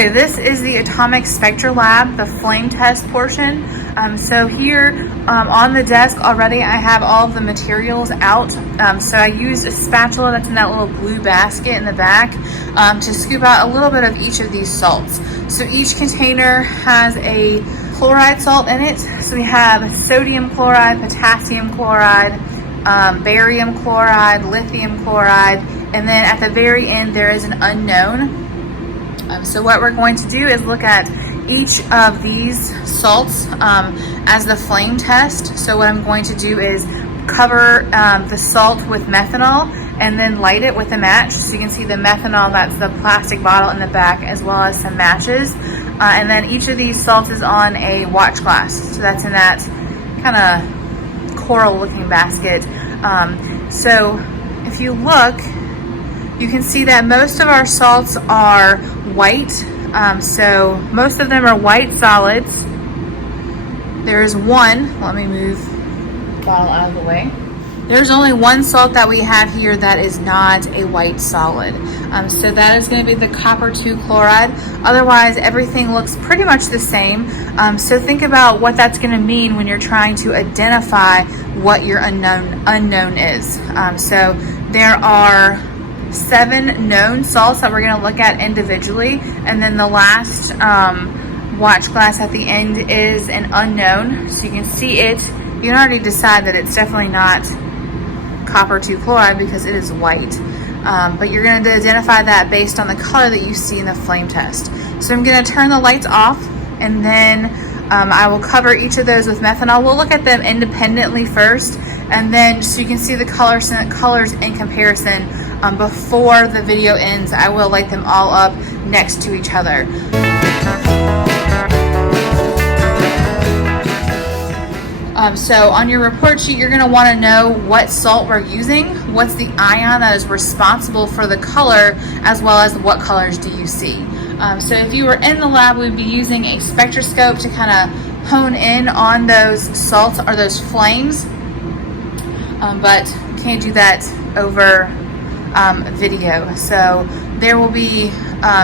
Okay, this is the Atomic Spectra Lab, the flame test portion. So here on the desk already, I have all of the materials out. So I used a spatula that's in that little blue basket in the back to scoop out a little bit of each of these salts. So each container has a chloride salt in it. So we have sodium chloride, potassium chloride, barium chloride, lithium chloride, and then at the very end there is an unknown. So what we're going to do is look at each of these salts as the flame test. So what I'm going to do is cover the salt with methanol and then light it with a match. So you can see the methanol, that's the plastic bottle in the back, as well as some matches. And then each of these salts is on a watch glass. So that's in that kind of coral looking basket. So if you look, you can see that most of our salts are white. So most of them are white solids. There's one, let me move the bottle out of the way. There's only one salt that we have here that is not a white solid. So that is going to be the copper 2 chloride. Otherwise, everything looks pretty much the same. So think about what that's going to mean when you're trying to identify what your unknown is. So there are 7 known salts that we're going to look at individually, and then the last watch glass at the end is an unknown. So you can see it. You can already decide that it's definitely not copper 2 chloride because it is white. But you're going to identify that based on the color that you see in the flame test. So I'm going to turn the lights off, and then I will cover each of those with methanol. We'll look at them independently first, and then so you can see the colors in comparison. Before the video ends, I will light them all up next to each other. So on your report sheet, you're going to want to know what salt we're using, what's the ion that is responsible for the color, as well as what colors do you see. So if you were in the lab, we'd be using a spectroscope to kind of hone in on those salts or those flames, but can't do that over video. So there will be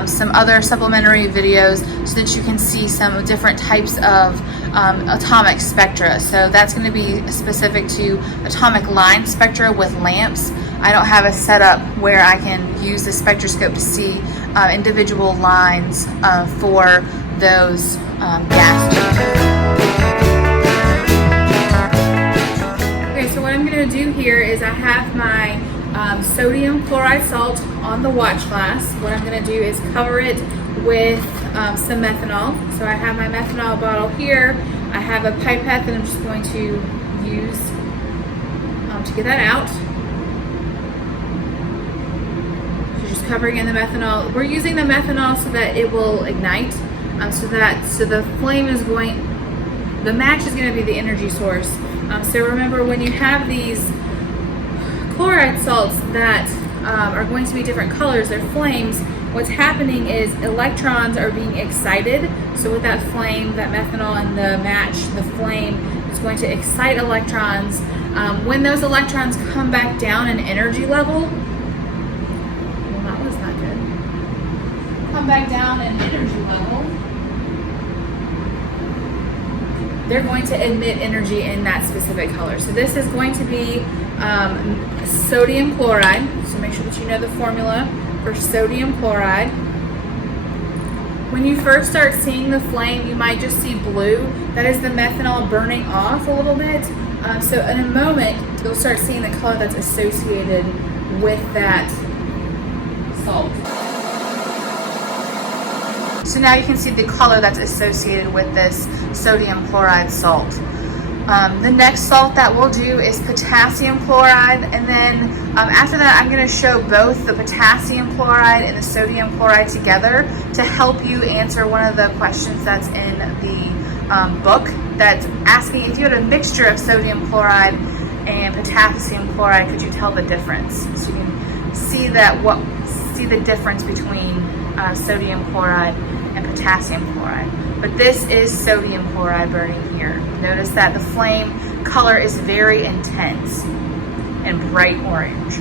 some other supplementary videos so that you can see some different types of atomic spectra. So that's going to be specific to atomic line spectra with lamps. I don't have a setup where I can use the spectroscope to see individual lines for those gases. Okay, so what I'm going to do here is I have my sodium chloride salt on the watch glass. What I'm going to do is cover it with some methanol. So I have my methanol bottle here. I have a pipette that I'm just going to use to get that out. So just covering in the methanol. We're using the methanol so that it will ignite. So the flame is the match is going to be the energy source. So remember, when you have these chloride salts that are going to be different colors, they're flames, what's happening is electrons are being excited. So with that flame, that methanol and the match, the flame is going to excite electrons. When those electrons come back down in energy level, well, that was not good. Come back down in energy level, they're going to emit energy in that specific color. So this is going to be sodium chloride. So make sure that you know the formula for sodium chloride. When you first start seeing the flame, you might just see blue. That is the methanol burning off a little bit. So in a moment, you'll start seeing the color that's associated with that salt. So now you can see the color that's associated with this sodium chloride salt. The next salt that we'll do is potassium chloride, and then after that I'm going to show both the potassium chloride and the sodium chloride together to help you answer one of the questions that's in the book that's asking if you had a mixture of sodium chloride and potassium chloride, could you tell the difference? So you can see the difference between sodium chloride and potassium chloride. But this is sodium chloride burning here. Notice that the flame color is very intense and bright orange.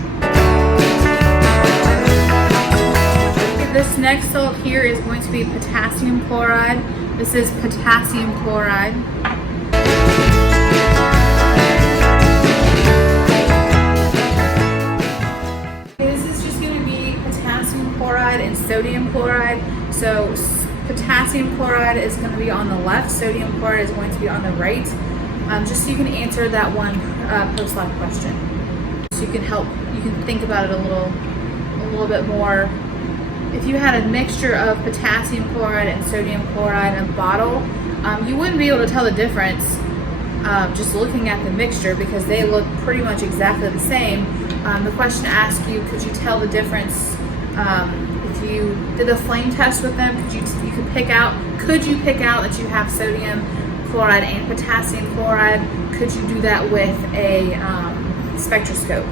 The this next salt here is going to be potassium chloride. This is potassium chloride. This is just going to be potassium chloride and sodium chloride. So potassium chloride is going to be on the left, sodium chloride is going to be on the right. Just so you can answer that one post-lab question. So you can think about it a little bit more. If you had a mixture of potassium chloride and sodium chloride in a bottle, you wouldn't be able to tell the difference just looking at the mixture because they look pretty much exactly the same. The question asked you, could you tell the difference if you did a flame test with them? Could you pick out that you have sodium chloride and potassium chloride? Could you do that with a spectroscope?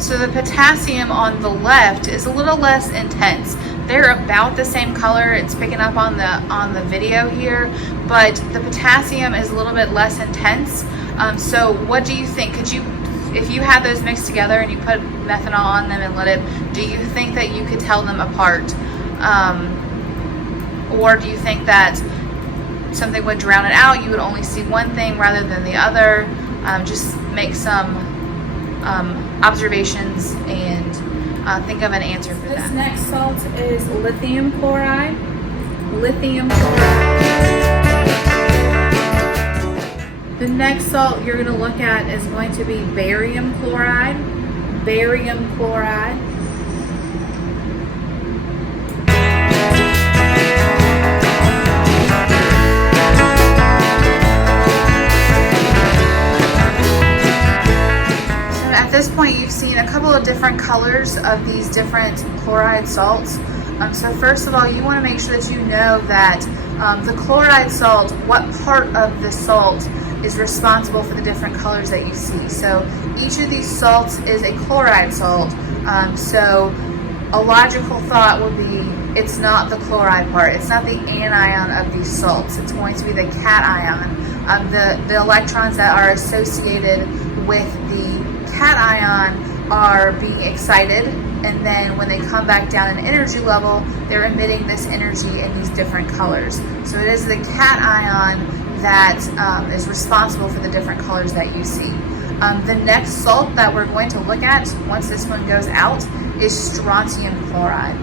So the potassium on the left is a little less intense. They're about the same color. It's picking up on the video here, but the potassium is a little bit less intense. So what do you think? If you had those mixed together and you put methanol on them and lit it, do you think that you could tell them apart? Or do you think that something would drown it out? You would only see one thing rather than the other? Just make some observations and think of an answer for that. This next salt is lithium chloride. Lithium chloride. The next salt you're going to look at is going to be barium chloride. Barium chloride. At this point, you've seen a couple of different colors of these different chloride salts. So first of all, you want to make sure that you know that the chloride salt, what part of the salt is responsible for the different colors that you see. So each of these salts is a chloride salt. So a logical thought would be it's not the chloride part. It's not the anion of these salts. It's going to be the cation. The electrons that are associated with the cation are being excited, and then when they come back down in energy level, they're emitting this energy in these different colors. So it is the cation that is responsible for the different colors that you see. The next salt that we're going to look at once this one goes out is strontium chloride.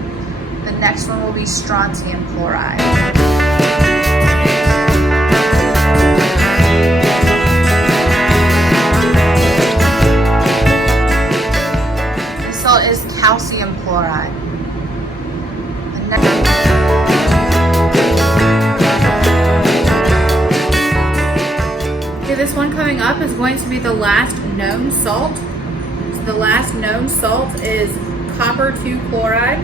The next one will be strontium chloride. Is calcium chloride. Okay, this one coming up is going to be the last known salt. So the last known salt is copper 2 chloride.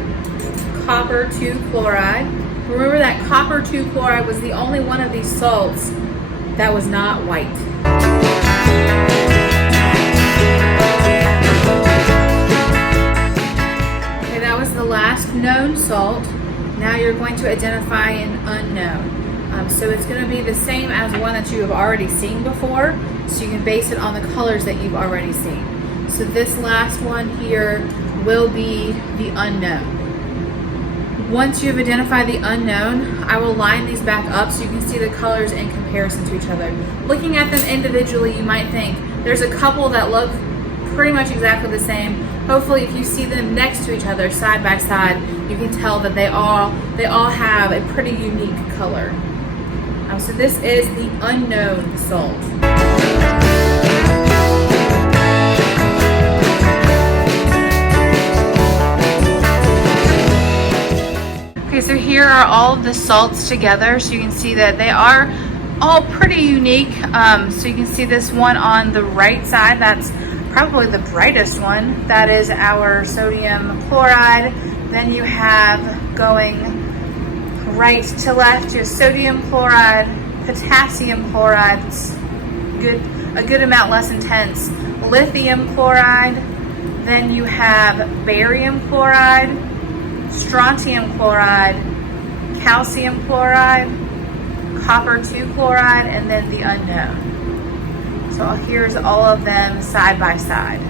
Copper 2 chloride. Remember that copper 2 chloride was the only one of these salts that was not white. The last known salt. Now you're going to identify an unknown. So it's going to be the same as one that you have already seen before, so you can base it on the colors that you've already seen. So this last one here will be the unknown. Once you've identified the unknown, I will line these back up so you can see the colors in comparison to each other. Looking at them individually, you might think there's a couple that look pretty much exactly the same. Hopefully, if you see them next to each other, side by side, you can tell that they all have a pretty unique color. So this is the unknown salt. Okay, so here are all of the salts together, so you can see that they are all pretty unique. So you can see this one on the right side, that's probably the brightest one. That is our sodium chloride. Then you have going right to left, you have sodium chloride, potassium chloride, it's a good amount less intense, lithium chloride. Then you have barium chloride, strontium chloride, calcium chloride, copper 2 chloride, and then the unknown. So here's all of them side by side.